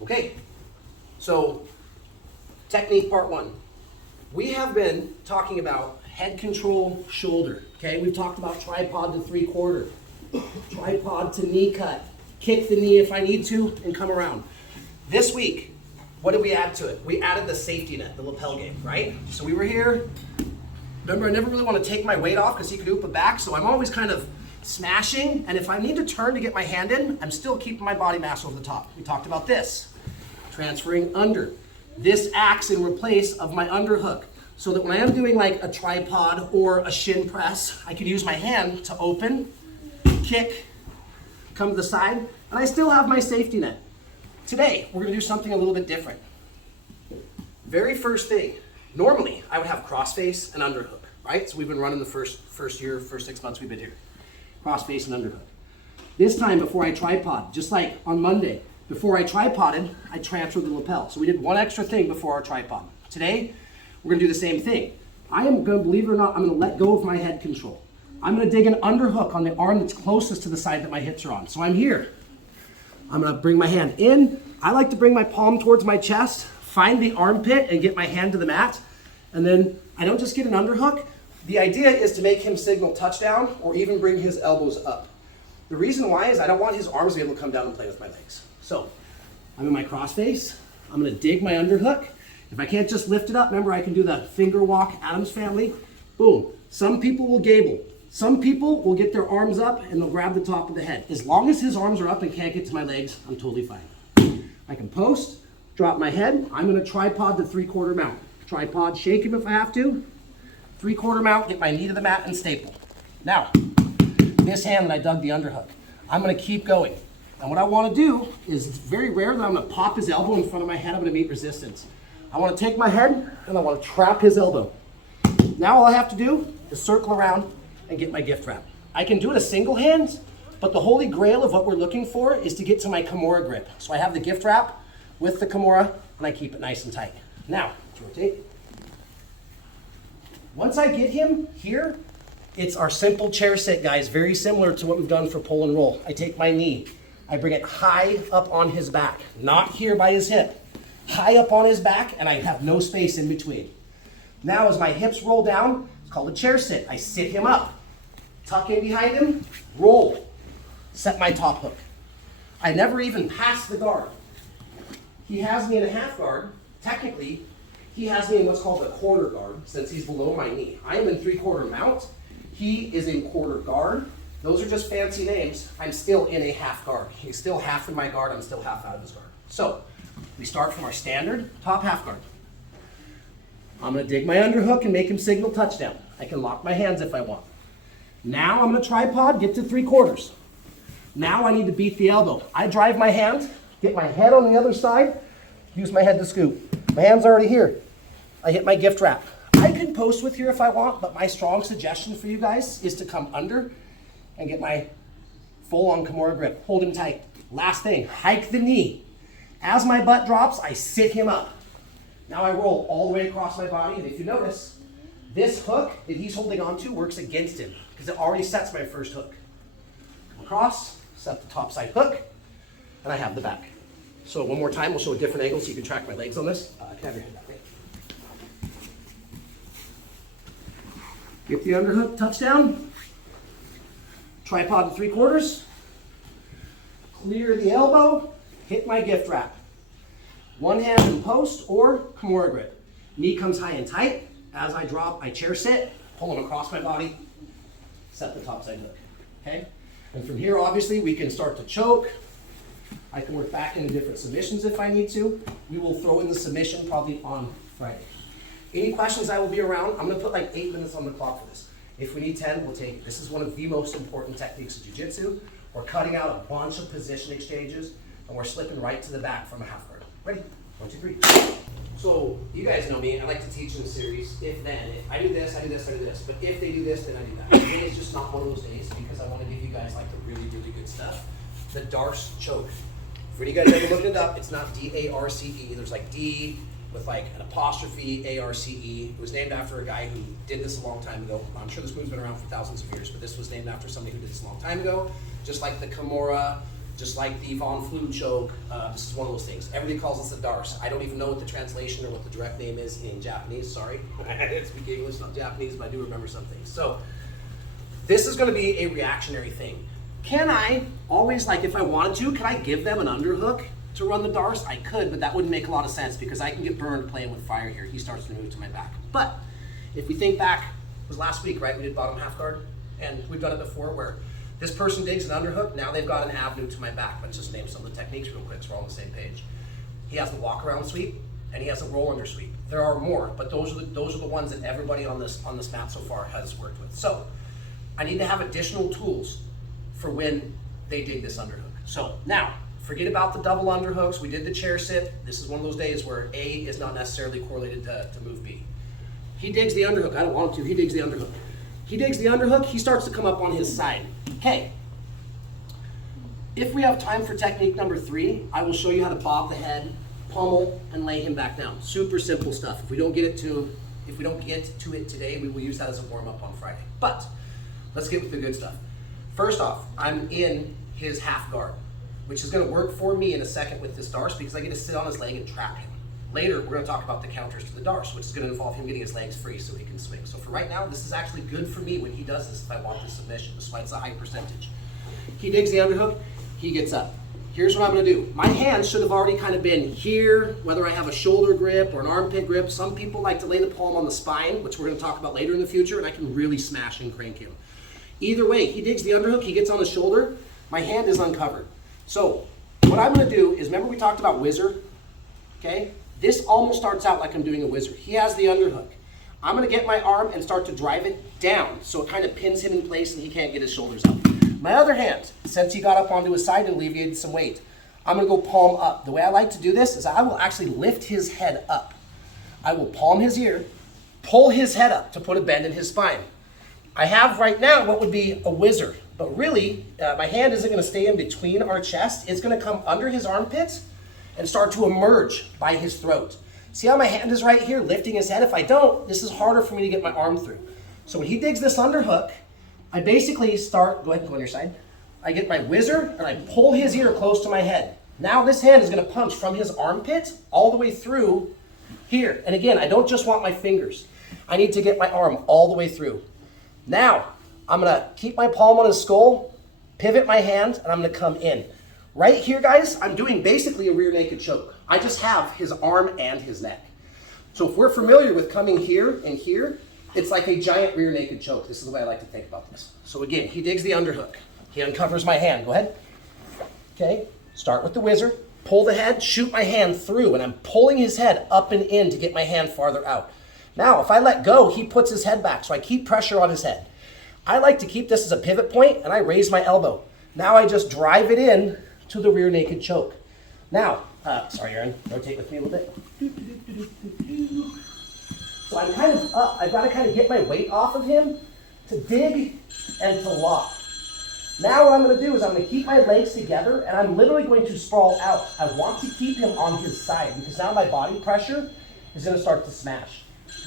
Okay, so technique part one. We have been talking about head control, shoulder, okay? We've talked about tripod to 3/4, tripod to knee cut, kick the knee if I need to, and come around. This week, what did we add to it? We added the safety net, the lapel game, right? So we were here. Remember, I never really want to take my weight off because he could oop it back, so I'm always kind of smashing, and if I need to turn to get my hand in, I'm still keeping my body mass over the top. We talked about this, transferring under. This acts in replace of my underhook, so that when I am doing like a tripod or a shin press, I can use my hand to open, kick, come to the side, and I still have my safety net. Today, we're gonna do something a little bit different. Very first thing, normally I would have crossface and underhook, right? So we've been running the first 6 months we've been here. Crossface and underhook. This time before I tripod, just like on Monday, before I tripoded, I transferred the lapel. So we did one extra thing before our tripod. Today, we're gonna do the same thing. I am gonna, believe it or not, I'm gonna let go of my head control. I'm gonna dig an underhook on the arm that's closest to the side that my hips are on. So I'm here. I'm gonna bring my hand in. I like to bring my palm towards my chest, find the armpit and get my hand to the mat. And then I don't just get an underhook. The idea is to make him signal touchdown or even bring his elbows up. The reason why is I don't want his arms to be able to come down and play with my legs. So I'm in my crossface. I'm gonna dig my underhook. If I can't just lift it up, remember I can do the finger walk, Adam's family. Boom. Some people will gable. Some people will get their arms up and they'll grab the top of the head. As long as his arms are up and can't get to my legs, I'm totally fine. I can post, drop my head. I'm gonna tripod to 3/4 mount. Tripod, shake him if I have to. 3/4 mount, get my knee to the mat and staple. Now, this hand that I dug the underhook, I'm gonna keep going. And what I wanna do is, it's very rare that I'm gonna pop his elbow in front of my head, I'm gonna meet resistance. I wanna take my head and I wanna trap his elbow. Now all I have to do is circle around and get my gift wrap. I can do it a single hand, but the holy grail of what we're looking for is to get to my Kimura grip. So I have the gift wrap with the Kimura and I keep it nice and tight. Now, rotate. Once I get him here, it's our simple chair sit, guys, very similar to what we've done for pull and roll. I take my knee, I bring it high up on his back, not here by his hip, high up on his back, and I have no space in between. Now as my hips roll down, it's called a chair sit. I sit him up, tuck in behind him, roll, set my top hook. I never even pass the guard. He has me in a half guard. Technically, he has me in what's called a quarter guard since he's below my knee. I am in 3/4 mount. He is in quarter guard. Those are just fancy names. I'm still in a half guard. He's still half in my guard. I'm still half out of his guard. So we start from our standard top half guard. I'm gonna dig my underhook and make him signal touchdown. I can lock my hands if I want. Now I'm gonna tripod, get to 3/4. Now I need to beat the elbow. I drive my hand, get my head on the other side, use my head to scoop. My hand's already here. I hit my gift wrap. I can post with here if I want, but my strong suggestion for you guys is to come under and get my full-on Kimura grip. Hold him tight. Last thing, hike the knee. As my butt drops, I sit him up. Now I roll all the way across my body, and if you notice, this hook that he's holding onto works against him because it already sets my first hook. Come across, set the top side hook, and I have the back. So one more time, we'll show a different angle so you can track my legs on this. Can I have your head that way? Get the underhook, touchdown. Tripod to 3/4. Clear the elbow, hit my gift wrap. One hand in post or Kimura grip. Knee comes high and tight. As I drop, I chair sit, pull him across my body, set the top side hook, okay? And from here, obviously, we can start to choke. I can work back into different submissions if I need to. We will throw in the submission probably on Friday. Any questions, I will be around. I'm gonna put like 8 minutes on the clock for this. If we need 10, we'll take it. This is one of the most important techniques of jiu-jitsu. We're cutting out a bunch of position exchanges, and we're slipping right to the back from a half guard. Ready? 1, 2, 3. So you guys know me, I like to teach in series, if then. If I do this, I do this, I do this. But if they do this, then I do that. Today is just not one of those days because I want to give you guys like the really, really good stuff. The Darce choke. For any guys ever looked it up, it's not D-A-R-C-E. There's like D with like an apostrophe, A-R-C-E. It was named after a guy who did this a long time ago. I'm sure this move's been around for thousands of years, but this was named after somebody who did this a long time ago. Just like the Kimura, just like the von Flue choke, this is one of those things. Everybody calls this a darce. I don't even know what the translation or what the direct name is in Japanese, sorry. I didn't speak English, not Japanese, but I do remember some things. So this is gonna be a reactionary thing. Can I always, like if I wanted to, can I give them an underhook to run the darce? I could, but that wouldn't make a lot of sense because I can get burned playing with fire here. He starts to move to my back. But if we think back, it was last week, right? We did bottom half guard, and we've done it before where this person digs an underhook, now they've got an avenue to my back. Let's just name some of the techniques real quick so we're all on the same page. He has the walk around sweep, and he has a roll under sweep. There are more, but those are the ones that everybody on this mat so far has worked with. So I need to have additional tools for when they dig this underhook. So now, forget about the double underhooks. We did the chair sit. This is one of those days where A is not necessarily correlated to move B. He digs the underhook. I don't want him to. He digs the underhook. He digs the underhook. He starts to come up on his side. Okay. If we have time for technique number 3, I will show you how to bob the head, pummel, and lay him back down. Super simple stuff. If we don't get to it today, we will use that as a warm-up on Friday. But let's get with the good stuff. First off, I'm in his half guard, which is going to work for me in a second with this darce because I get to sit on his leg and trap him. Later, we're going to talk about the counters to the darce, which is going to involve him getting his legs free so he can swing. So for right now, this is actually good for me when he does this if I want the submission, despite it's a high percentage. He digs the underhook, he gets up. Here's what I'm going to do. My hands should have already kind of been here, whether I have a shoulder grip or an armpit grip. Some people like to lay the palm on the spine, which we're going to talk about later in the future, and I can really smash and crank him. Either way, he digs the underhook, he gets on his shoulder, my hand is uncovered. So what I'm going to do is, remember we talked about whizzer? Okay? This almost starts out like I'm doing a whizzer. He has the underhook. I'm going to get my arm and start to drive it down so it kind of pins him in place and he can't get his shoulders up. My other hand, since he got up onto his side and alleviated some weight, I'm going to go palm up. The way I like to do this is I will actually lift his head up. I will palm his ear, pull his head up to put a bend in his spine. I have right now what would be a whizzer, but really my hand isn't going to stay in between our chest. It's going to come under his armpits and start to emerge by his throat. See how my hand is right here, lifting his head? If I don't, this is harder for me to get my arm through. So when he digs this underhook, I basically start, go ahead and go on your side. I get my whizzer and I pull his ear close to my head. Now this hand is going to punch from his armpit all the way through here. And again, I don't just want my fingers. I need to get my arm all the way through. Now, I'm going to keep my palm on his skull, pivot my hand, and I'm going to come in. Right here, guys, I'm doing basically a rear naked choke. I just have his arm and his neck. So if we're familiar with coming here and here, it's like a giant rear naked choke. This is the way I like to think about this. So again, he digs the underhook. He uncovers my hand. Go ahead. Okay, start with the whizzer, pull the head, shoot my hand through, and I'm pulling his head up and in to get my hand farther out. Now, if I let go, he puts his head back, so I keep pressure on his head. I like to keep this as a pivot point, and I raise my elbow. Now I just drive it in to the rear naked choke. Now, sorry, Aaron, rotate with me a little bit. So I'm kind of up. I've got to kind of get my weight off of him to dig and to lock. Now what I'm going to do is I'm going to keep my legs together, and I'm literally going to sprawl out. I want to keep him on his side because now my body pressure is going to start to smash.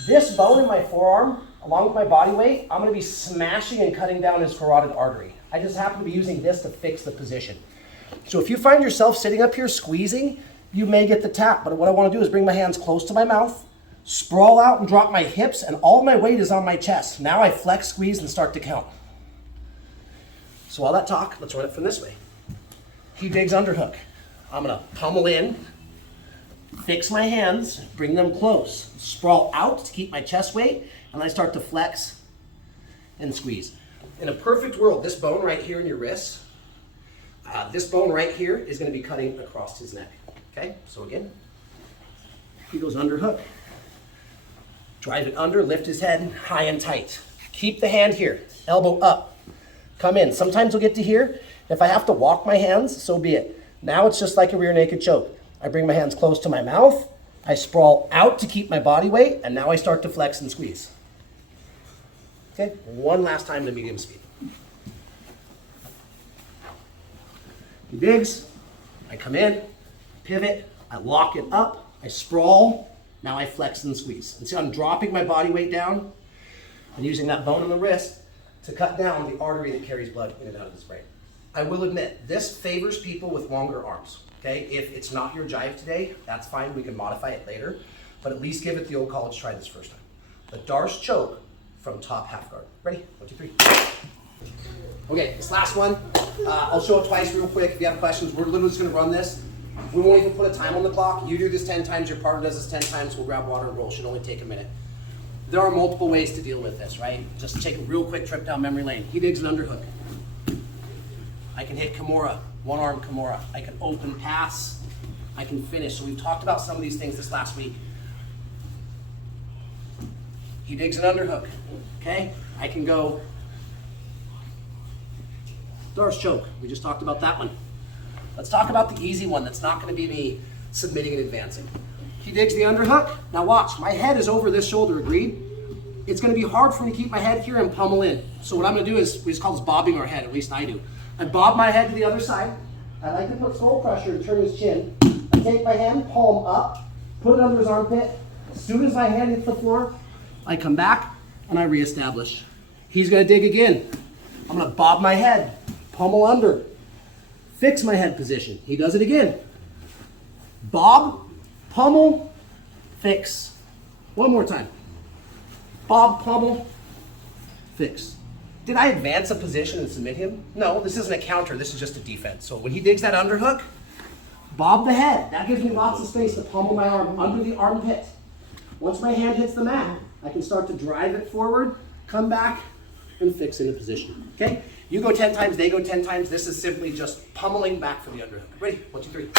This bone in my forearm, along with my body weight, I'm going to be smashing and cutting down his carotid artery. I just happen to be using this to fix the position. So if you find yourself sitting up here squeezing, you may get the tap. But what I want to do is bring my hands close to my mouth, sprawl out and drop my hips, and all my weight is on my chest. Now I flex, squeeze, and start to count. So all that talk, let's run it from this way. He digs underhook. I'm going to pummel in, fix my hands, bring them close, sprawl out to keep my chest weight, and I start to flex and squeeze. In a perfect world, this bone right here in your wrist, this bone right here is going to be cutting across his neck. Okay, so again, he goes underhook. Drive it under, lift his head high and tight. Keep the hand here, elbow up. Come in. Sometimes we'll get to here. If I have to walk my hands, so be it. Now it's just like a rear naked choke. I bring my hands close to my mouth. I sprawl out to keep my body weight, and now I start to flex and squeeze. Okay, one last time to medium speed. He digs, I come in, pivot, I lock it up, I sprawl, now I flex and squeeze. And see, I'm dropping my body weight down and using that bone in the wrist to cut down the artery that carries blood in and out of his brain. I will admit, this favors people with longer arms, okay? If it's not your jive today, that's fine, we can modify it later, but at least give it the old college try this first time. The Darce choke from top half guard. Ready? 1, 2, 3. Okay, this last one, I'll show it twice real quick. If you have questions, we're literally just gonna run this. We won't even put a time on the clock. You do this 10 times, your partner does this 10 times, we'll grab water and roll. Should only take a minute. There are multiple ways to deal with this, right? Just take a real quick trip down memory lane. He digs an underhook. I can hit Kimura, one arm Kimura. I can open pass. I can finish. So we've talked about some of these things this last week. He digs an underhook, okay? I can go Darce choke. We just talked about that one. Let's talk about the easy one that's not gonna be me submitting and advancing. He digs the underhook. Now watch, my head is over this shoulder, agreed? It's gonna be hard for me to keep my head here and pummel in. So what I'm gonna do is, we just call this bobbing our head, at least I do. I bob my head to the other side. I like to put skull pressure to turn his chin. I take my hand, palm up, put it under his armpit. As soon as my hand hits the floor, I come back and I reestablish. He's gonna dig again. I'm gonna bob my head, pummel under, fix my head position. He does it again. Bob, pummel, fix. One more time. Bob, pummel, fix. Did I advance a position and submit him? No, this isn't a counter, this is just a defense. So when he digs that underhook, bob the head. That gives me lots of space to pummel my arm under the armpit. Once my hand hits the mat, I can start to drive it forward, come back, and fix into position, okay? You go 10 times, they go 10 times. This is simply just pummeling back for the underhook. Ready? 1, 2, 3.